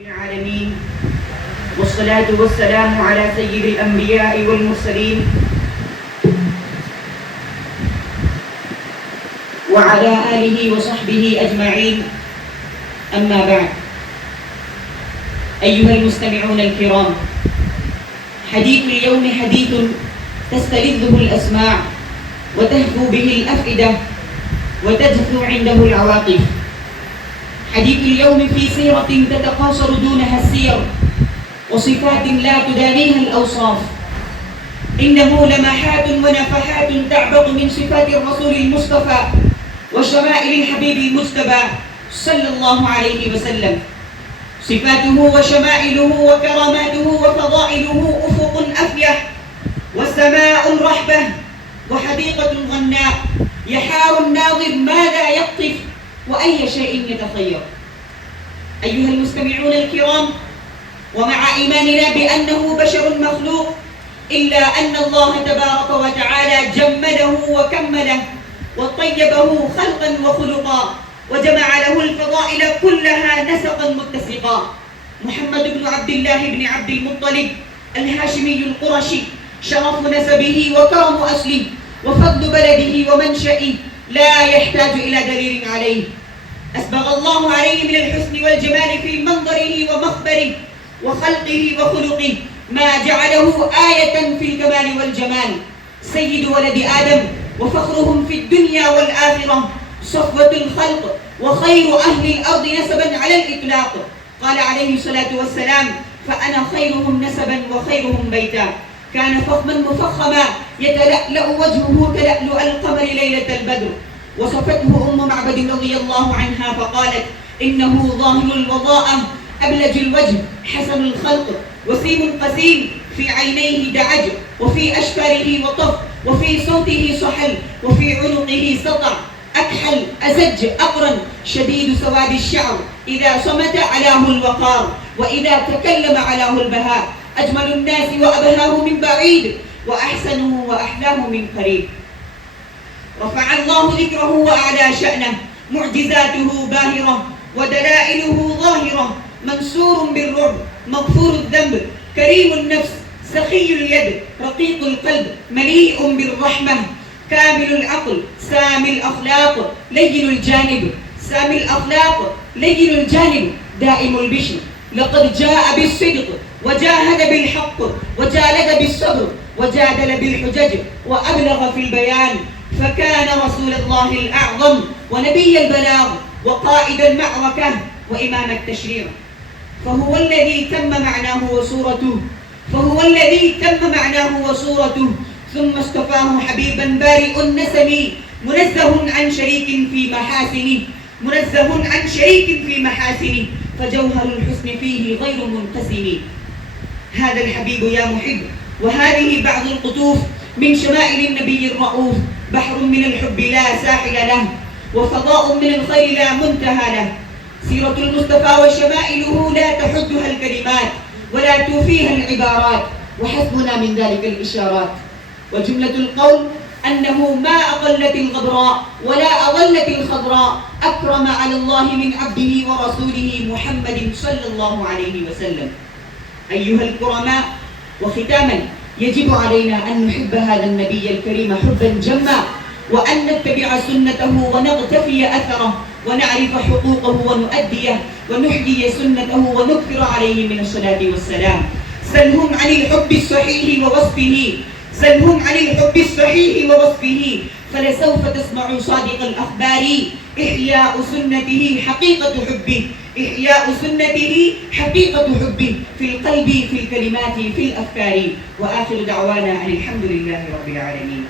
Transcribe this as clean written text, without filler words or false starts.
العالمين، والصلاة والسلام على سيد الأنبياء والمرسلين وعلى آله وصحبه أجمعين. أما بعد، أيها المستمعون الكرام، حديث اليوم حديث تستلذه الأسماع وتهفو به الأفئدة وتجثو عنده العواطف. حديث اليوم في سيرة تتقاصر دونها السير وصفات لا تدانيها الأوصاف. إنه لمحات ونفحات تعبط من صفات الرسول المصطفى وشمائل الحبيب المجتبى صلى الله عليه وسلم. صفاته وشمائله وكراماته وفضائله أفق أفيح وسماء رحبة وحديقة غناء، يحار الناظر ماذا يقطف وأي شيء يتخير. أيها المستمعون الكرام، ومع إيماننا بأنه بشر مخلوق، إلا أن الله تبارك وتعالى جمله وكمله وطيبه خلقا وخلقا وجمع له الفضائل كلها نسقا متسقا. محمد بن عبد الله بن عبد المطلب الهاشمي القرشي، شرف نسبه وكرم أصله وفضل بلده ومنشئه لا يحتاج إلى دليل عليه. أسبغ الله عليه من الحسن والجمال في منظره ومخبره وخلقه وخلقه ما جعله آية في الكمال والجمال. سيد ولد آدم وفخرهم في الدنيا والآخرة، صفوة الخلق وخير أهل الأرض نسبا على الإطلاق. قال عليه الصلاة والسلام: فأنا خيرهم نسبا وخيرهم بيتا. كان فخما مفخما يتلألأ وجهه تلألؤ القمر ليلة البدر. وصفته أم معبد رضي الله عنها فقالت: إنه ظاهر الوضاءة أبلج الوجه حسن الخلق وسيم قسيم، في عينيه دعج وفي أشفاره وطف وفي صوته صحل وفي عنقه سطع، أكحل أزج أقرن شديد سواد الشعر، إذا صمت علاه الوقار وإذا تكلم علاه البهاء، أجمل الناس وأبهاه من بعيد وأحسنه وأحلاه من قريب. رفع الله ذكره وأعلى شأنه، معجزاته باهرة ودلائله ظاهرة، منصور بالرعب مغفور الذنب كريم النفس سخي اليد رقيق القلب مليء بالرحمة، كامل العقل سامي الأخلاق لين الجانب، سامي الأخلاق لين الجانب دائم البشر. لقد جاء بالصدق وجاهد بالحق وجالد بالصبر وجادل بالحجج وأبلغ في البيان، فكان رسول الله الأعظم ونبي البلاغ وقائد المعركة وإمام التشريع. فهو الذي تم معناه وصورته ثم اصطفاه حبيبا بارئ النسم، منزه عن شريك في محاسنه فجوهر الحسن فيه غير منقسم. هذا الحبيب يا محب، وهذه بعض القطوف من شمائل النبي الرؤوف، بحر من الحب لا ساحل له وفضاء من الخير لا منتهى له. سيرة المصطفى وشمائله لا تحدها الكلمات ولا توفيها العبارات، وحسبنا من ذلك الإشارات. وجملة القول أنه ما أقلت الغبراء ولا أظلت الخضراء أكرم على الله من عبده ورسوله محمد صلى الله عليه وسلم. أيها الكرماء، وختاما، يجب علينا أن نحب هذا النبي الكريم حبا جما، وأن نتبع سنته ونقتفي أثره ونعرف حقوقه ونؤديه ونحيي سنته ونكثر عليه من الصلاة والسلام. سلهم عن الحب الصحيح ووصفه فلسوف تسمع صادق الأخبار. إحياء سنته حقيقة حبه في القلب في الكلمات في الأفكار. وآخر دعوانا أن الحمد لله رب العالمين.